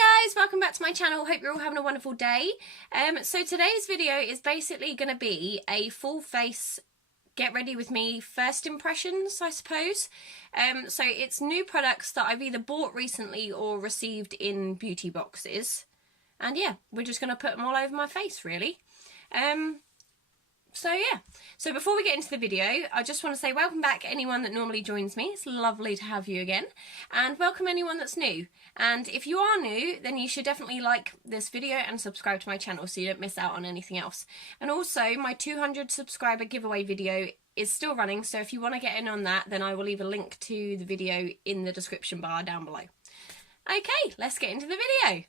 Hi guys, welcome back to my channel. Hope you're all having a wonderful day. So today's video is basically going to be a full face get ready with me first impressions, I suppose. So it's new products that I've either bought recently or received in beauty boxes. And yeah, we're just going to put them all over my face really. So before we get into the video, I just want to say welcome back anyone that normally joins me. It's lovely to have you again. And welcome anyone that's new. And if you are new, then you should definitely like this video and subscribe to my channel so you don't miss out on anything else. And also, my 200 subscriber giveaway video is still running, so if you want to get in on that, then I will leave a link to the video in the description bar down below. Okay, let's get into the video.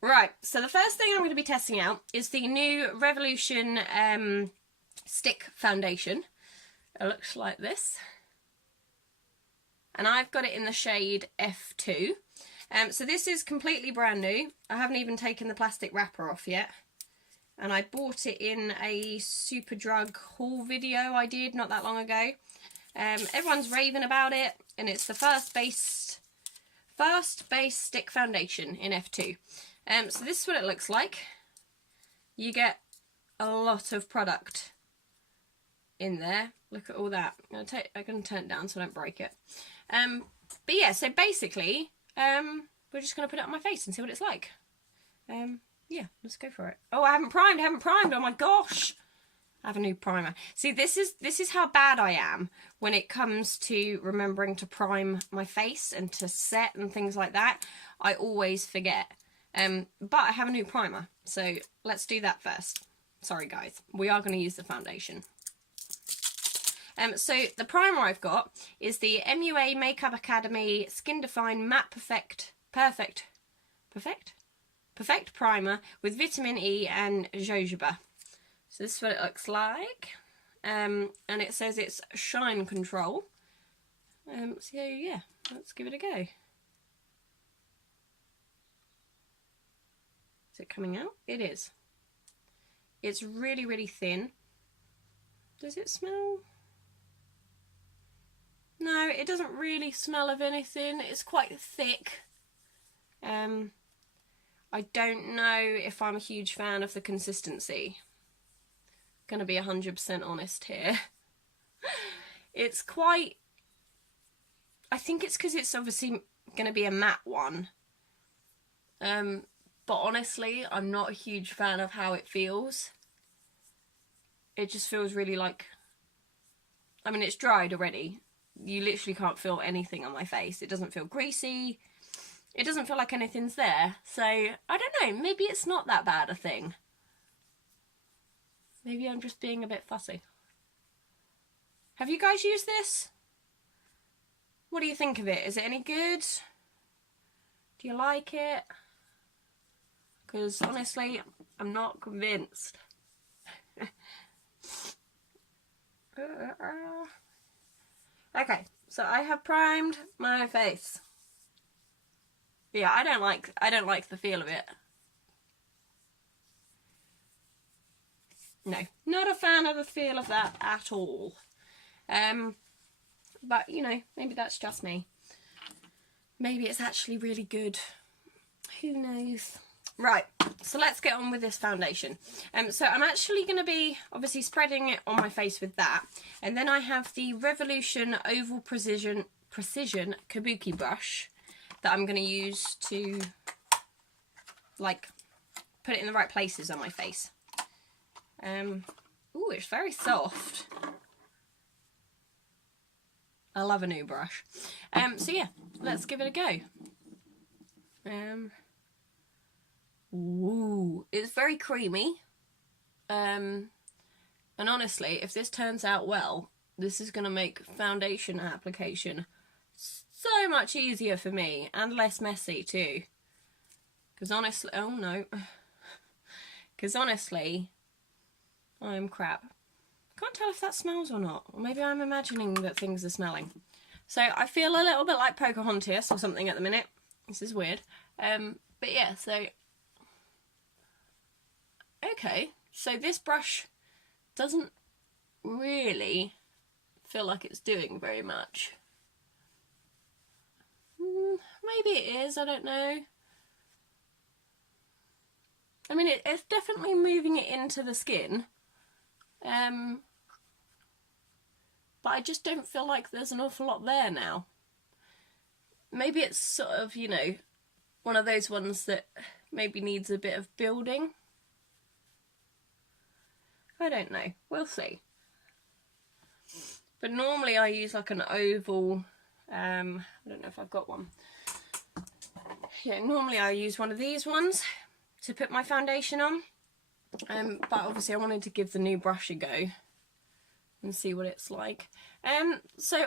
Right, so the first thing I'm going to be testing out is the new Revolution Stick Foundation. It looks like this. And I've got it in the shade F2. So this is completely brand new. I haven't even taken the plastic wrapper off yet. And I bought it in a Superdrug haul video I did not that long ago. Everyone's raving about it, and it's the first base stick foundation in F2. So this is what it looks like. You get a lot of product in there. Look at all that. I'm going to turn it down so I don't break it. But yeah, so basically, we're just going to put it on my face and see what it's like. Yeah, let's go for it. Oh, I haven't primed. Oh my gosh. I have a new primer. See, this is how bad I am when it comes to remembering to prime my face and to set and things like that. I always forget. But I have a new primer, so let's do that first. Sorry guys, we are going to use the foundation. So the primer I've got is the MUA Makeup Academy Skin Define Matte Perfect Primer with Vitamin E and jojoba. So this is what it looks like. And it says it's shine control. So yeah, let's give it a go. Is it coming out? It is. It's really, really thin. Does it smell? No, it doesn't really smell of anything. It's quite thick. I don't know if I'm a huge fan of the consistency. Gonna be 100% honest here. It's quite... I think it's because it's obviously gonna be a matte one. But honestly, I'm not a huge fan of how it feels. It just feels really like... I mean, it's dried already. You literally can't feel anything on my face. It doesn't feel greasy. It doesn't feel like anything's there. So, I don't know. Maybe it's not that bad a thing. Maybe I'm just being a bit fussy. Have you guys used this? What do you think of it? Is it any good? Do you like it? Because honestly, I'm not convinced. Okay, so I have primed my face. Yeah, I don't like the feel of it. No, not a fan of the feel of that at all. But you know, maybe that's just me. Maybe it's actually really good. Who knows? Right, so let's get on with this foundation. So I'm actually going to be obviously spreading it on my face with that. And then I have the Revolution Oval Precision Kabuki brush that I'm going to use to, like, put it in the right places on my face. Ooh, it's very soft. I love a new brush. So yeah, let's give it a go. Ooh, it's very creamy. And honestly, if this turns out well, this is going to make foundation application so much easier for me and less messy too. Because honestly, oh no. Because honestly, I'm crap. Can't tell if that smells or not. Or maybe I'm imagining that things are smelling. So I feel a little bit like Pocahontas or something at the minute. This is weird. But yeah, so... Okay, so this brush doesn't really feel like it's doing very much. Maybe it is, I don't know. I mean, it's definitely moving it into the skin. But I just don't feel like there's an awful lot there now. Maybe it's sort of, you know, one of those ones that maybe needs a bit of building. I don't know. We'll see. But normally I use like an oval, I don't know if I've got one. Yeah, normally I use one of these ones to put my foundation on. But obviously I wanted to give the new brush a go and see what it's like. So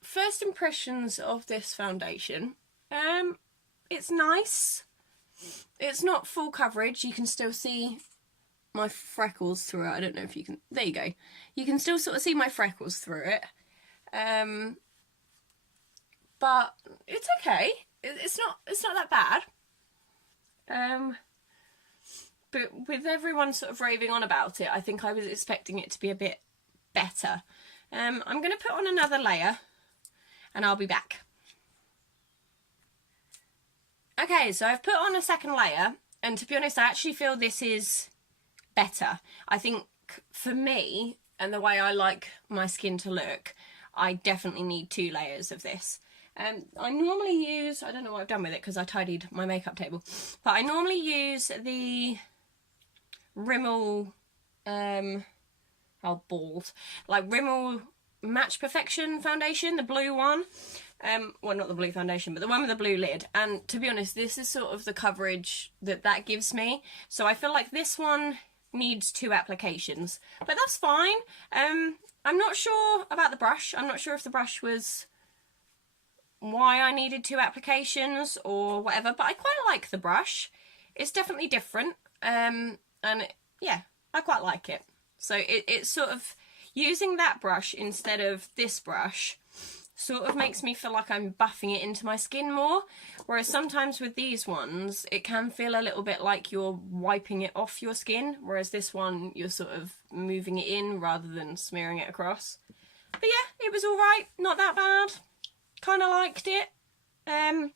first impressions of this foundation, it's nice. It's not full coverage, you can still see my freckles through it. I don't know if you can, there you go. You can still sort of see my freckles through it. But it's okay. It's not that bad. But with everyone sort of raving on about it, I think I was expecting it to be a bit better. I'm going to put on another layer and I'll be back. Okay, so I've put on a second layer, and to be honest, I actually feel this is better. I think for me, and the way I like my skin to look, I definitely need 2 layers of this. I normally use, I don't know what I've done with it because I tidied my makeup table, but I normally use the Rimmel, Rimmel Match Perfection foundation, the blue one. Well, not the blue foundation, but the one with the blue lid. And to be honest, this is sort of the coverage that gives me. So I feel like this one needs 2 applications, but that's fine. I'm not sure about the brush. I'm not sure if the brush was why I needed 2 applications or whatever, but I quite like the brush. It's definitely different. Yeah, I quite like it. So it's sort of using that brush instead of this brush sort of makes me feel like I'm buffing it into my skin more, whereas sometimes with these ones it can feel a little bit like you're wiping it off your skin, whereas this one you're sort of moving it in rather than smearing it across. But yeah, it was alright, not that bad, kind of liked it. I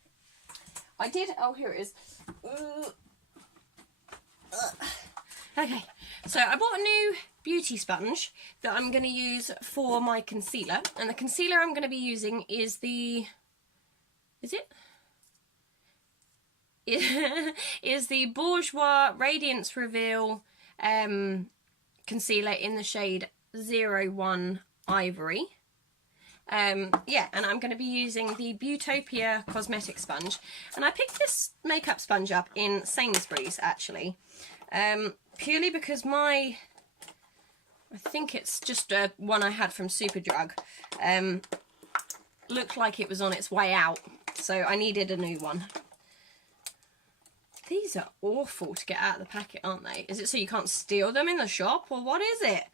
did, oh here it is. Okay, so I bought a new beauty sponge that I'm going to use for my concealer, and the concealer I'm going to be using is the, is the Bourjois Radiance Reveal concealer in the shade 01 Ivory. Yeah, and I'm going to be using the Beautopia cosmetic sponge, and I picked this makeup sponge up in Sainsbury's actually, purely because I think it's just one I had from Superdrug, looked like it was on its way out, so I needed a new one. These are awful to get out of the packet, aren't they? Is it so you can't steal them in the shop, or what is it?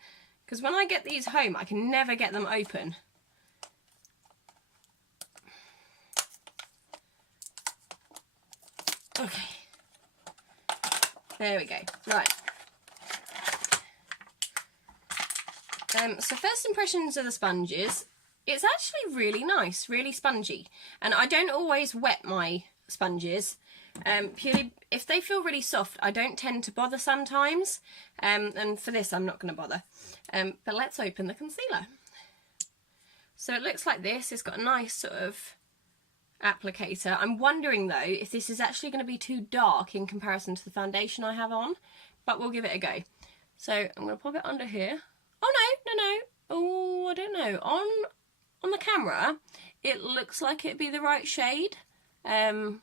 Because when I get these home, I can never get them open. Okay. There we go. Right. So first impressions of the sponges, it's actually really nice, really spongy. And I don't always wet my sponges, purely if they feel really soft, I don't tend to bother sometimes. And for this, I'm not going to bother. But let's open the concealer. So it looks like this. It's got a nice sort of applicator. I'm wondering though if this is actually going to be too dark in comparison to the foundation I have on, but we'll give it a go. So I'm going to pop it under here. Oh no. Oh, I don't know. On the camera, it looks like it'd be the right shade. But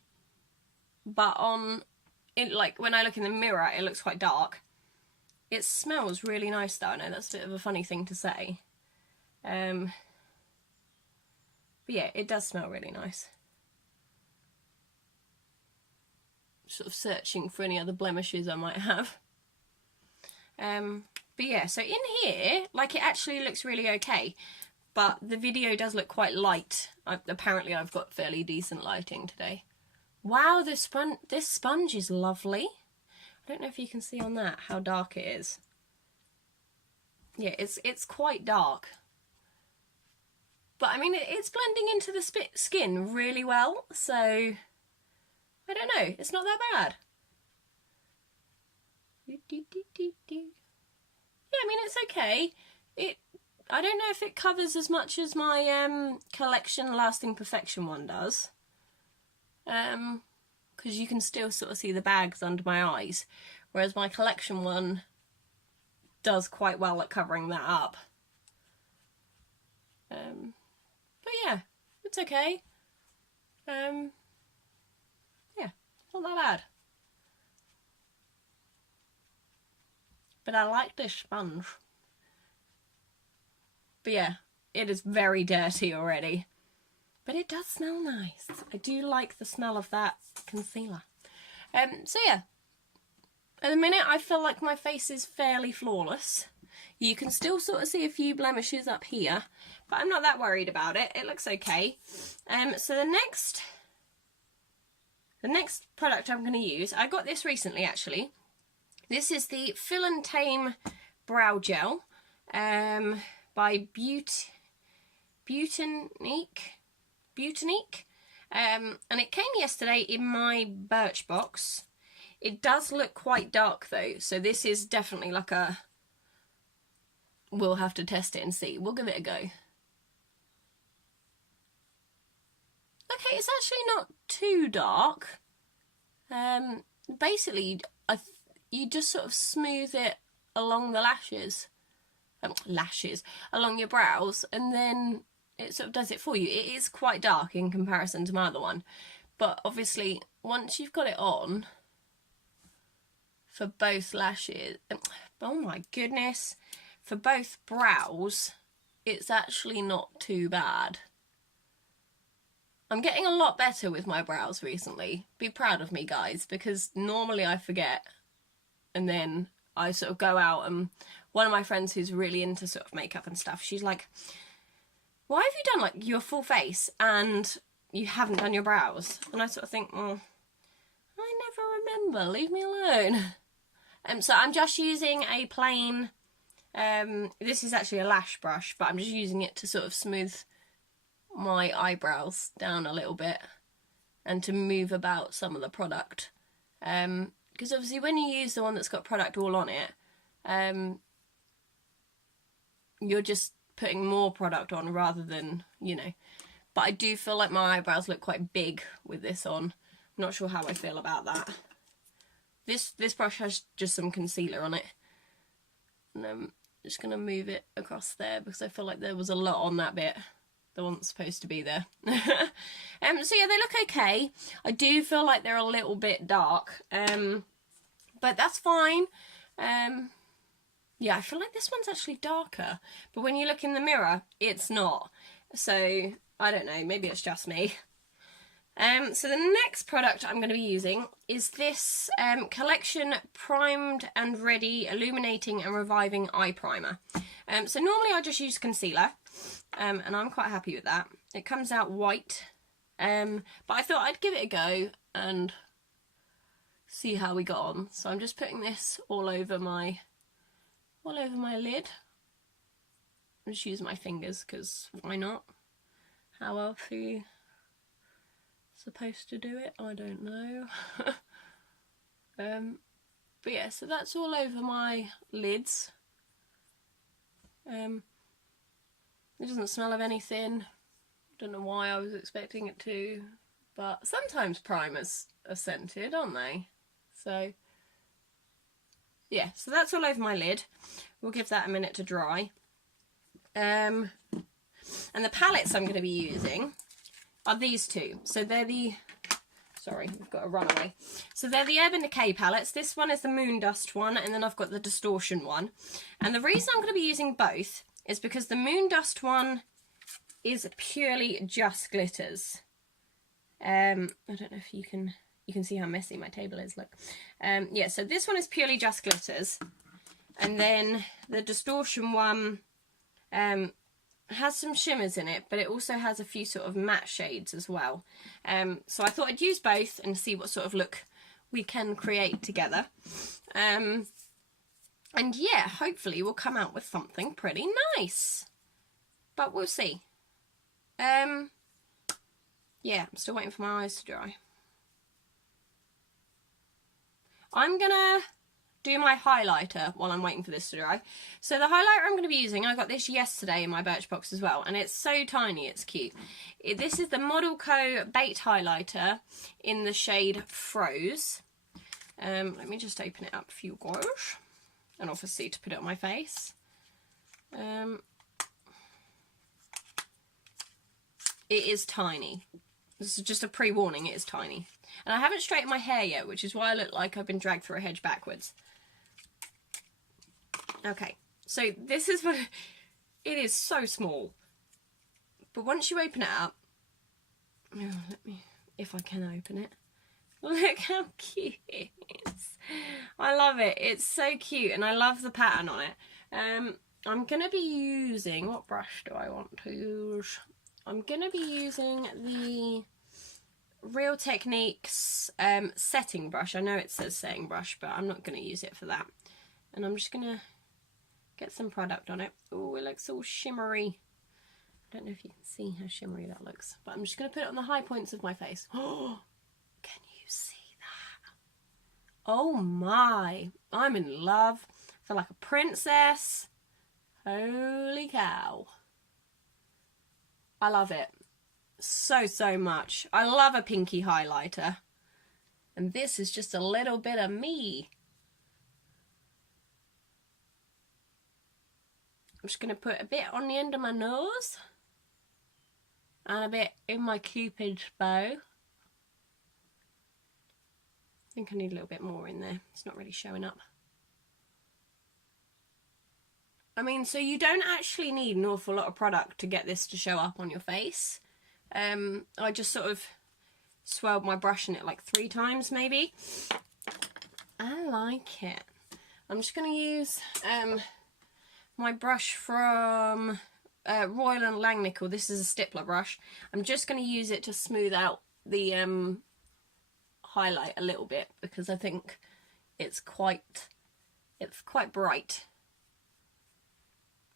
like when I look in the mirror, it looks quite dark. It smells really nice though. I know that's a bit of a funny thing to say. But yeah, it does smell really nice. Sort of searching for any other blemishes I might have. But yeah, so in here, like, it actually looks really okay, but the video does look quite light. Apparently I've got fairly decent lighting today. Wow, this sponge is lovely. I don't know if you can see on that how dark it is. Yeah, it's quite dark. But I mean, it's blending into the skin really well, so I don't know, it's not that bad. Yeah, I mean, it's okay. I don't know if it covers as much as my Collection Lasting Perfection one does. Because you can still sort of see the bags under my eyes, whereas my Collection one does quite well at covering that up. But yeah, it's okay. Yeah, not that bad. But I like this sponge. But yeah, it is very dirty already. But it does smell nice. I do like the smell of that concealer. So yeah, at the minute I feel like my face is fairly flawless. You can still sort of see a few blemishes up here, but I'm not that worried about it. It looks okay. So the next product I'm going to use, I got this recently actually. This is the Fill and Tame Brow Gel by Butanique. And it came yesterday in my Birchbox. It does look quite dark though, so this is definitely like a... We'll have to test it and see. We'll give it a go. Okay, it's actually not too dark. Basically, you just sort of smooth it along the lashes, along your brows, and then it sort of does it for you. It is quite dark in comparison to my other one, but obviously once you've got it on for both lashes, oh my goodness, for both brows, it's actually not too bad. I'm getting a lot better with my brows recently. Be proud of me, guys, because normally I forget. And then I sort of go out, and one of my friends who's really into sort of makeup and stuff, she's like, why have you done like your full face and you haven't done your brows? And I sort of think, well, I never remember, leave me alone. So I'm just using a plain, this is actually a lash brush, but I'm just using it to sort of smooth my eyebrows down a little bit and to move about some of the product. Because obviously when you use the one that's got product all on it, you're just putting more product on rather than, you know. But I do feel like my eyebrows look quite big with this on. I'm not sure how I feel about that. This brush has just some concealer on it. And I'm just going to move it across there because I feel like there was a lot on that bit that wasn't supposed to be there. So yeah, they look okay. I do feel like they're a little bit dark, but that's fine. Yeah, I feel like this one's actually darker, but when you look in the mirror, it's not. So I don't know, maybe it's just me. So the next product I'm going to be using is this Collection Primed and Ready Illuminating and Reviving Eye Primer. So normally I just use concealer, and I'm quite happy with that. It comes out white, but I thought I'd give it a go and see how we got on. So I'm just putting this all over my lid. I'll just use my fingers because why not? How else are you supposed to do it? I don't know. But yeah, so that's all over my lids. It doesn't smell of anything. Don't know why I was expecting it to, but sometimes primers are scented, aren't they? So yeah, so that's all over my lid. We'll give that a minute to dry. And the palettes I'm going to be using are these two. So they're the, sorry, we've got a runaway. So they're the Urban Decay palettes. This one is the Moon Dust one, and then I've got the Distortion one. And the reason I'm going to be using both is because the Moon Dust one is purely just glitters. I don't know if you can see how messy my table is, look. Yeah, so this one is purely just glitters. And then the Distortion one has some shimmers in it, but it also has a few sort of matte shades as well. So I thought I'd use both and see what sort of look we can create together. And yeah, hopefully we'll come out with something pretty nice. But we'll see. Yeah, I'm still waiting for my eyes to dry. I'm gonna do my highlighter while I'm waiting for this to dry. So the highlighter I'm going to be using, I got this yesterday in my Birchbox as well, and it's so tiny, it's cute. This is the Model Co Bait Highlighter in the shade Froze. Let me just open it up for you guys, and obviously to put it on my face. It is tiny. This is just a pre-warning, it is tiny. And I haven't straightened my hair yet, which is why I look like I've been dragged through a hedge backwards. Okay, so this is what it is, so small. But once you open it up, oh, let me, if I can open it. Look how cute it is. I love it. It's so cute, and I love the pattern on it. I'm gonna be using, what brush do I want to use? I'm gonna be using the Real Techniques setting brush. I know it says setting brush, but I'm not gonna use it for that. And I'm just gonna get some product on it. Oh, it looks all shimmery. I don't know if you can see how shimmery that looks, but I'm just going to put it on the high points of my face. Oh, can you see that? Oh my, I'm in love. I feel like a princess. Holy cow. I love it so, so much. I love a pinky highlighter. And this is just a little bit of me. I'm just going to put a bit on the end of my nose and a bit in my cupid's bow. I think I need a little bit more in there. It's not really showing up. I mean, so you don't actually need an awful lot of product to get this to show up on your face. I just sort of swirled my brush in it like 3 times maybe. I like it. I'm just going to use my brush from Royal and Langnickel. This is a stippler brush. I'm just going to use it to smooth out the highlight a little bit because I think it's quite bright.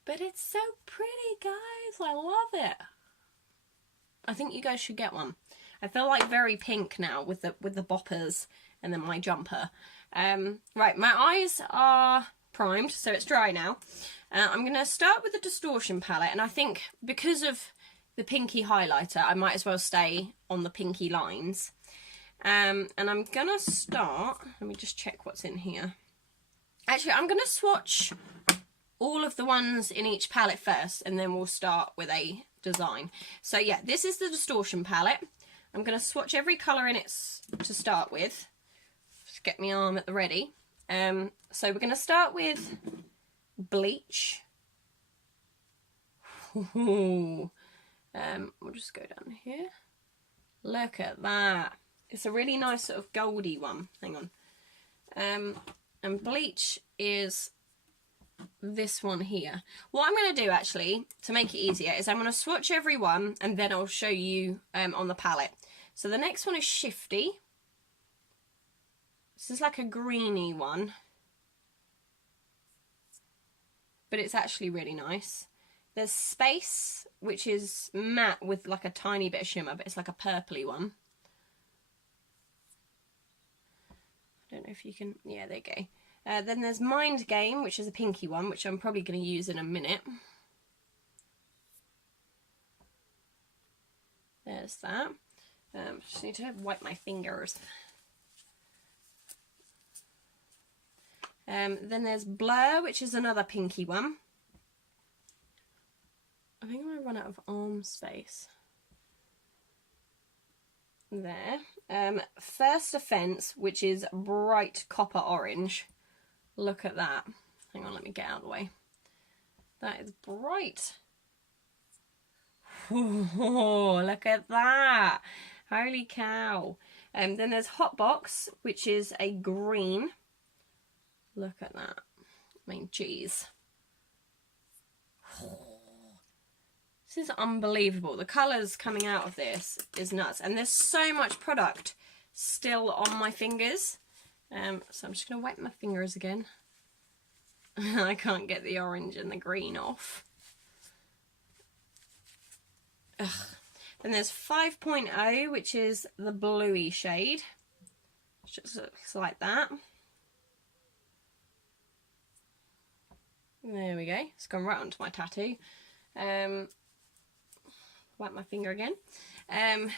But it's so pretty, guys. I love it. I think you guys should get one. I feel like very pink now with the boppers and then my jumper. Right, my eyes are primed, so it's dry now. I'm going to start with the distortion palette, and I think because of the pinky highlighter, I might as well stay on the pinky lines. And I'm going to start, let me just check what's in here. Actually, I'm going to swatch all of the ones in each palette first, and then we'll start with a design. So yeah, this is the distortion palette. I'm going to swatch every colour in it to start with. Just get my arm at the ready. So we're going to start with bleach. We'll just go down here. Look at that. It's a really nice sort of goldy one. Hang on. And bleach is this one here. What I'm going to do actually to make it easier is I'm going to swatch every one and then I'll show you on the palette. So the next one is Shifty. This is like a greeny one, but it's actually really nice. There's Space, which is matte with like a tiny bit of shimmer, but it's like a purpley one. I don't know if you can, yeah, there you go. Then there's Mind Game, which is a pinky one, which I'm probably going to use in a minute. There's that. Just need to wipe my fingers. Then there's Blur, which is another pinky one. I think I'm going to run out of arm space. There. First Offence, which is bright copper orange. Look at that. Hang on, let me get out of the way. That is bright. Oh, look at that. Holy cow. Then there's Hotbox, which is a green. Look at that. I mean, geez. This is unbelievable. The colours coming out of this is nuts. And there's so much product still on my fingers. So I'm just going to wipe my fingers again. I can't get the orange and the green off. Then there's 5.0, which is the bluey shade. It just looks like that. There we go. It's gone right onto my tattoo. Wipe my finger again. I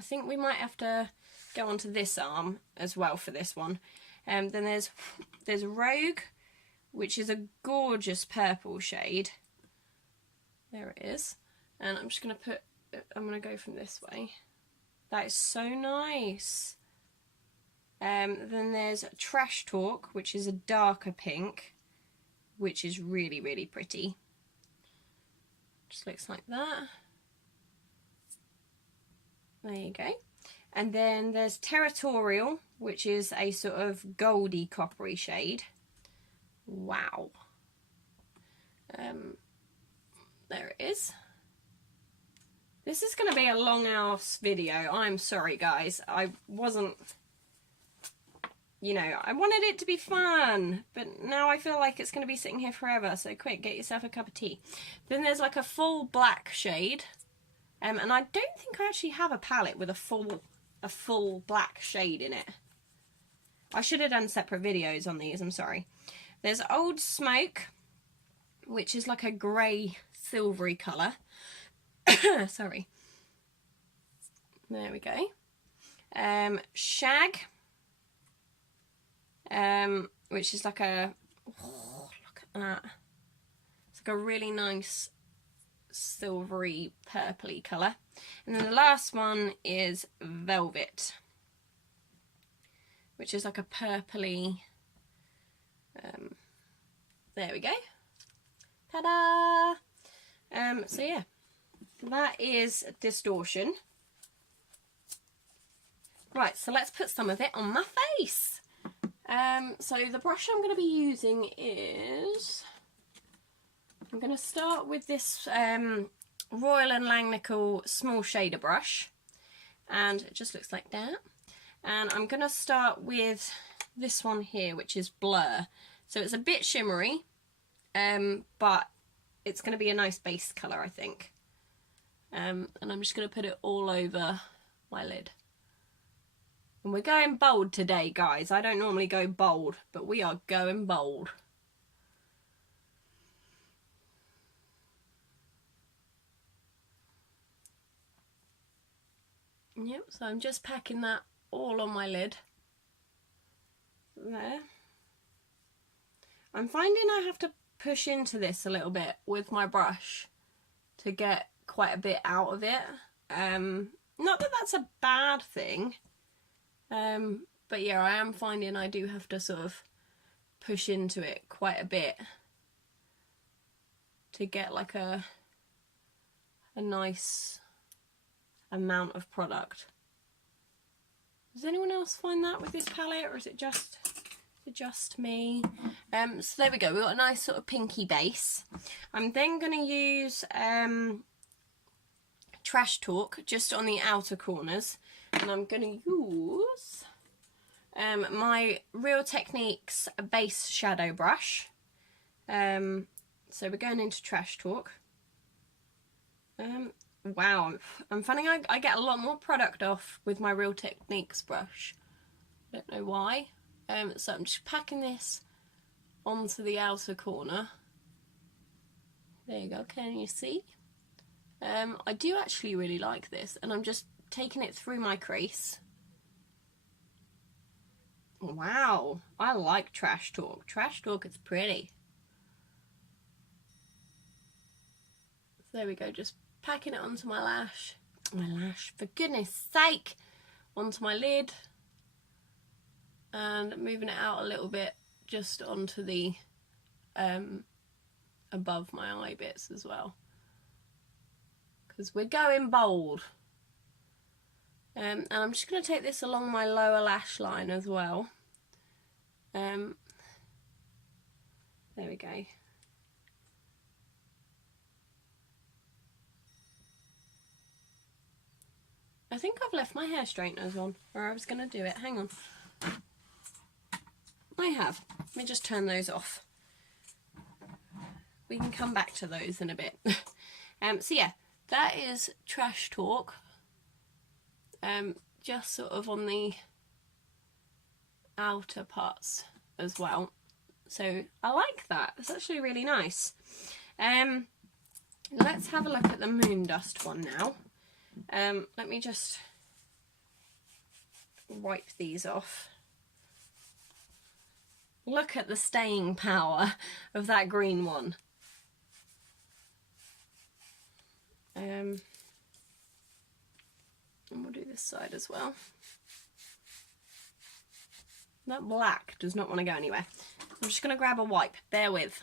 think we might have to go onto this arm as well for this one. Then there's Rogue, which is a gorgeous purple shade. There it is. And I'm just going to go from this way. That is so nice. Then there's Trash Talk, which is a darker pink, which is really, really pretty. Just looks like that. There you go. And then there's Territorial, which is a sort of goldy coppery shade. Wow. There it is. This is going to be a long ass video. I'm sorry guys. I wasn't, you know, I wanted it to be fun, but now I feel like it's going to be sitting here forever. So quick, get yourself a cup of tea. Then there's like a full black shade. And I don't think I actually have a palette with a full black shade in it. I should have done separate videos on these, I'm sorry. There's Old Smoke, which is like a grey silvery colour. Sorry. There we go. Shag, which is like a, oh, look at that. It's like a really nice silvery purpley colour. And then the last one is Velvet, which is like a purpley, there we go. Ta-da! So yeah, that is Distortion. Right, so let's put some of it on my face. So the brush I'm going to be using is, I'm going to start with this Royal and Langnickel small shader brush, and it just looks like that. And I'm going to start with this one here, which is Blur. So it's a bit shimmery, but it's going to be a nice base colour, I think. And I'm just going to put it all over my lid. And we're going bold today, guys. I don't normally go bold, but we are going bold. Yep, so I'm just packing that all on my lid. There. I'm finding I have to push into this a little bit with my brush to get quite a bit out of it. Not that that's a bad thing, but yeah, I am finding I do have to sort of push into it quite a bit to get like a nice amount of product. Does anyone else find that with this palette, or is it just me? So there we go, we've got a nice sort of pinky base. I'm then going to use Trash Talk just on the outer corners, and I'm going to use my Real Techniques base shadow brush. So we're going into Trash Talk. Wow, I'm finding I get a lot more product off with my Real Techniques brush. Don't know why. So I'm just packing this onto the outer corner. There you go, can you see? I do actually really like this, and I'm just taking it through my crease. Wow, I like Trash Talk. Trash Talk is pretty. So there we go, just packing it onto my lash, for goodness sake, onto my lid, and moving it out a little bit just onto the above my eye bits as well, because we're going bold. And I'm just going to take this along my lower lash line as well. There we go. I think I've left my hair straighteners on, or I was going to do it. Hang on. I have. Let me just turn those off. We can come back to those in a bit. So yeah, that is Trash Talk. Just sort of on the outer parts as well. So I like that. It's actually really nice. Let's have a look at the Moon Dust one now. Let me just wipe these off. Look at the staying power of that green one. And we'll do this side as well. That black does not want to go anywhere. I'm just going to grab a wipe. Bear with.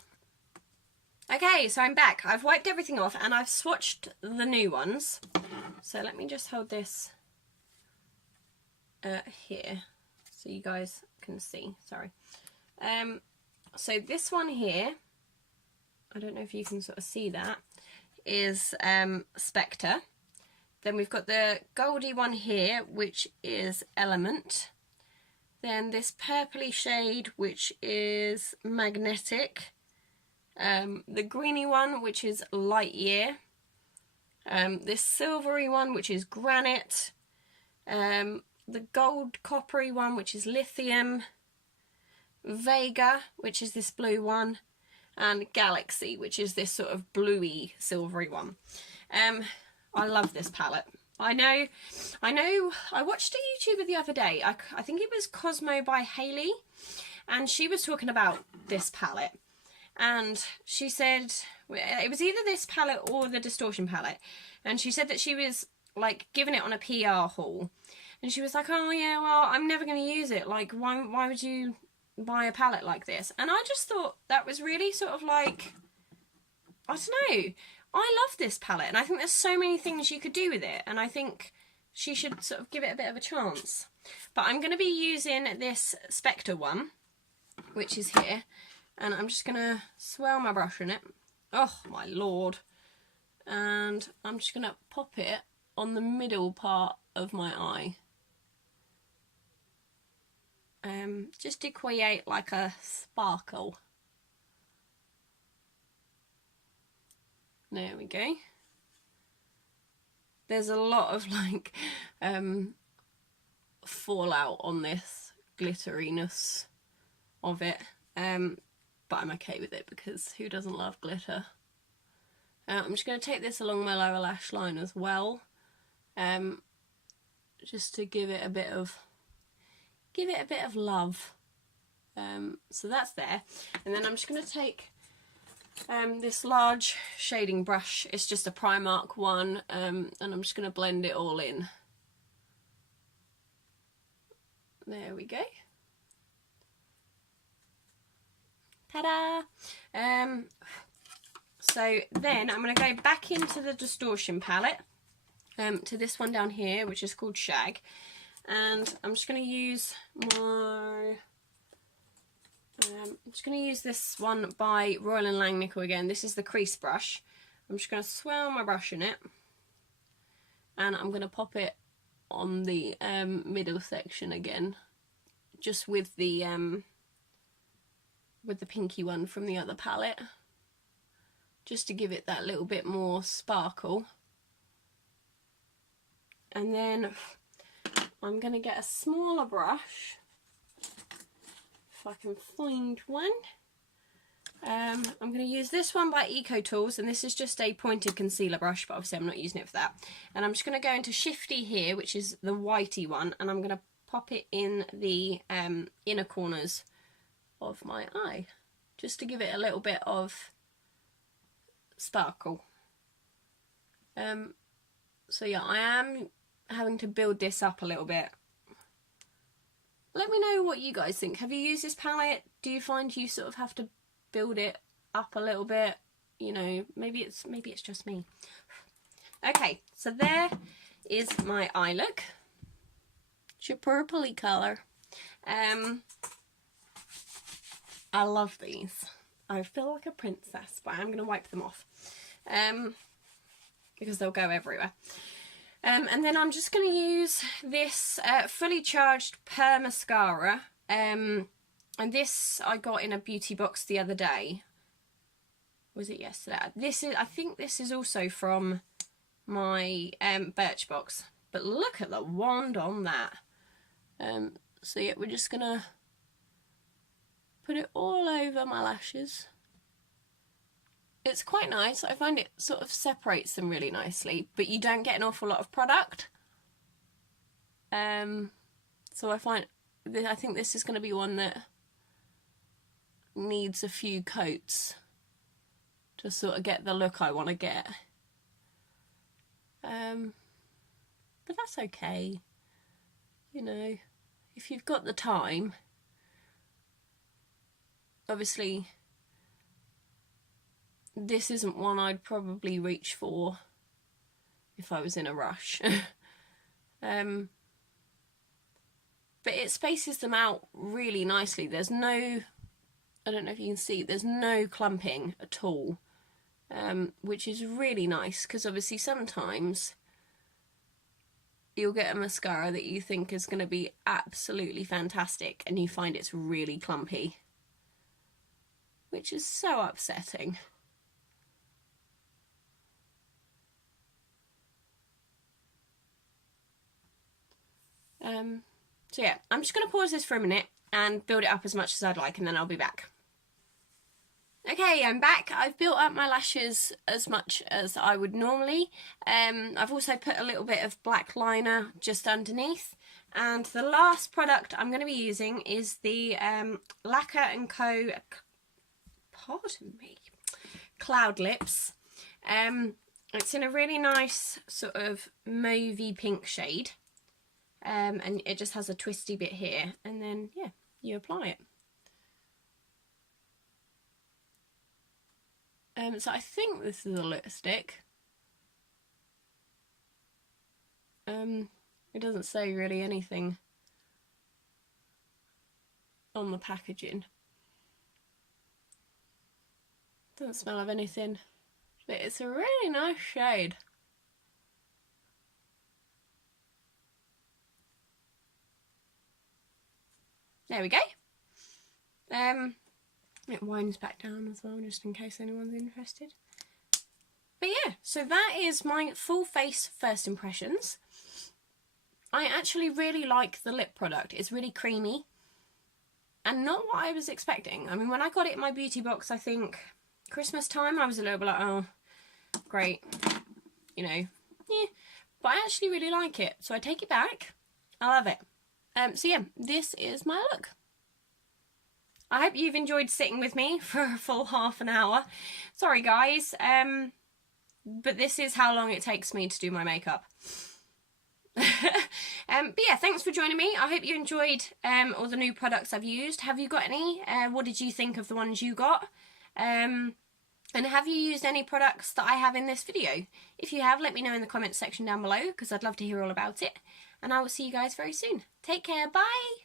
Okay, so I'm back. I've wiped everything off and I've swatched the new ones. So let me just hold this here so you guys can see. Sorry. So this one here, I don't know if you can sort of see that, is Spectre. Then we've got the goldy one here, which is Element. Then this purpley shade, which is Magnetic. The greeny one, which is Light Year. This silvery one, which is Granite. The gold coppery one, which is Lithium. Vega, which is this blue one. And Galaxy, which is this sort of bluey, silvery one. I love this palette. I know, I watched a YouTuber the other day, I think it was Cosmo by Hayley, and she was talking about this palette, and she said, it was either this palette or the Distortion palette, and she said that she was, like, giving it on a PR haul, and she was like, oh yeah, well, I'm never going to use it, like, why would you buy a palette like this? And I just thought that was really sort of like, I don't know, I love this palette, and I think there's so many things you could do with it, and I think she should sort of give it a bit of a chance. But I'm going to be using this Spectre one, which is here, and I'm just going to swirl my brush in it. Oh my lord. And I'm just going to pop it on the middle part of my eye. Just to create like a sparkle. There we go. There's a lot of like fallout on this glitteriness of it, but I'm okay with it because who doesn't love glitter? I'm just going to take this along my lower lash line as well, just to give it a bit of love. So that's there, and then I'm just going to take this large shading brush. It's just a Primark one, and I'm just going to blend it all in. There we go. Ta-da! So then I'm going to go back into the Distortion palette, to this one down here, which is called Shag, and I'm just going to use my... I'm just going to use this one by Royal & Langnickel again. This is the crease brush. I'm just going to swirl my brush in it, and I'm going to pop it on the middle section again, just with the pinky one from the other palette, just to give it that little bit more sparkle. And then I'm going to get a smaller brush, if I can find one. I'm going to use this one by Eco Tools, and this is just a pointed concealer brush, but obviously I'm not using it for that. And I'm just going to go into Shifty here, which is the whitey one, and I'm going to pop it in the inner corners of my eye, just to give it a little bit of sparkle. So yeah, I am having to build this up a little bit. Let me know what you guys think. Have you used this palette? Do you find you sort of have to build it up a little bit? You know, maybe it's just me. Okay, so there is my eye look. It's your purpley colour. I love these. I feel like a princess, but I'm going to wipe them off, because they'll go everywhere. And then I'm just going to use this fully charged pear mascara, and this I got in a beauty box the other day. Was it yesterday? I think this is also from my Birchbox. But look at the wand on that. So yeah, we're just gonna put it all over my lashes. It's quite nice. I find it sort of separates them really nicely, but you don't get an awful lot of product. So I think this is going to be one that needs a few coats to sort of get the look I want to get. But that's okay. You know, if you've got the time. Obviously, this isn't one I'd probably reach for if I was in a rush. But it spaces them out really nicely. There's no, I don't know if you can see, there's no clumping at all, which is really nice, because obviously sometimes you'll get a mascara that you think is going to be absolutely fantastic and you find it's really clumpy, which is so upsetting. So yeah, I'm just going to pause this for a minute and build it up as much as I'd like, and then I'll be back. Okay, I'm back. I've built up my lashes as much as I would normally. I've also put a little bit of black liner just underneath. And the last product I'm going to be using is the Lacquer & Co. Cloud Lips. It's in a really nice sort of mauvey pink shade. And it just has a twisty bit here, and then yeah, you apply it. So I think this is a lipstick. It doesn't say really anything on the packaging. Doesn't smell of anything, but it's a really nice shade. There we go. It winds back down as well, just in case anyone's interested. But yeah, so that is my full face first impressions. I actually really like the lip product. It's really creamy and not what I was expecting. I mean, when I got it in my beauty box, I think Christmas time, I was a little bit like, oh, great, you know, yeah. But I actually really like it, so I take it back. I love it. So yeah, this is my look. I hope you've enjoyed sitting with me for a full half an hour. Sorry guys, but this is how long it takes me to do my makeup. But yeah, thanks for joining me. I hope you enjoyed all the new products I've used. Have you got any? What did you think of the ones you got? And have you used any products that I have in this video? If you have, let me know in the comments section down below, because I'd love to hear all about it. And I will see you guys very soon. Take care, bye!